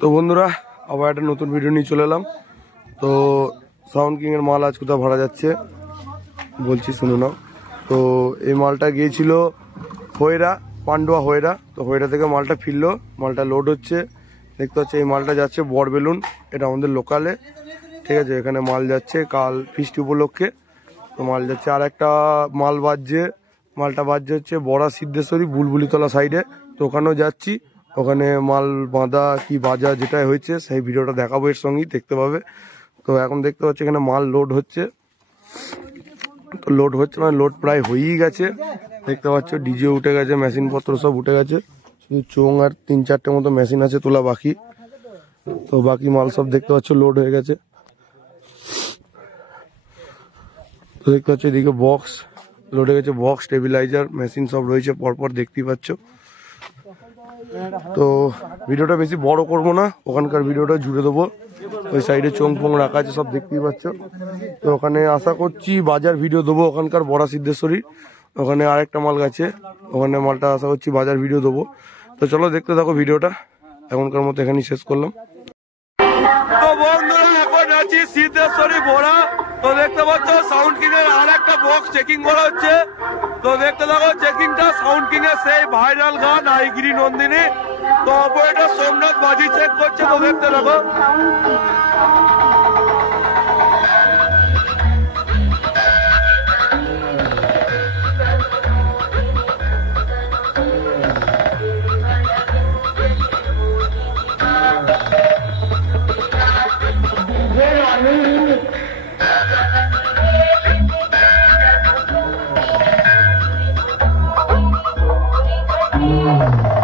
তো বন্ধুরা আবার একটা নতুন ভিডিও নিয়ে চলে এলাম। তো সাউন্ড কিং এর মাল আজ কোথাও ভরা যাচ্ছে বলছি শুনে নাও। তো এই মালটা গিয়েছিল হয়রা, পান্ডুয়া হয়রা। তো হয়রা থেকে মালটা ফিরলো, মালটা লোড হচ্ছে। দেখতে পাচ্ছি এই মালটা যাচ্ছে বড়বেলুন, এটা আমাদের লোকালে, ঠিক আছে। এখানে মাল যাচ্ছে কাল ফিস্ট উপলক্ষে। তো মাল যাচ্ছে, আর একটা মাল বাজছে, মালটা বাজছে হচ্ছে বড়া সিদ্ধেশ্বরী বুলবুলিতলা সাইডে। তো ওখানেও যাচ্ছি, ওখানে মাল বাঁধা কি বাজা যেটা হয়েছে সেই ভিডিওটা দেখাবো, এর সঙ্গেই দেখতে পাবে। তো এখন দেখতে পাচ্ছি এখানে মাল লোড হচ্ছে। তো লোড হচ্ছে মানে লোড প্রায় হয়েই গেছে, দেখতে পাচ্ছ। ডিজে উঠে গেছে, মেশিন পত্র সব উঠে গেছে, শুধু চোং আর 3-4টে মতো মেশিন আছে তোলা বাকি। তো বাকি মাল সব দেখতে পাচ্ছ লোড হয়ে গেছে। তো দেখতে পাচ্ছ এদিকে বক্স লোড হয়ে গেছে, বক্স স্টেবিলাইজার মেশিন সব রয়েছে পরপর, দেখতেই পাচ্ছ। তো ভিডিওটা বেশি বড় করব না, ওখানকার ভিডিওটা জুড়ে দেবো। ওই সাইডে চোং ফোং রাখা আছে সব দেখতেই পাচ্ছ। তো ওখানে আশা করছি বাজার ভিডিও দেবো, ওখানকার বড়া সিদ্ধেশ্বরী। ওখানে আরেকটা মাল গেছে, ওখানে মালটা আশা করছি বাজার ভিডিও দেবো। তো চলো দেখতে থাকো ভিডিওটা, এখনকার মতো এখানেই শেষ করলাম। তো বন্ধুরা এখন আছি সিদ্ধেশ্বরী বড়া। তো দেখতে পাচ্ছ সাউন্ড কিং এর আর একটা বক্স চেকিং করা হচ্ছে। তো দেখতে থাকো চেকিংটা, সাউন্ড কিং এর সেই ভাইরাল গান আইগিরি নন্দিনী। তো অপারেটর সোমনাথ বাজি চেক করছে, তো দেখতে থাকো। Yeah.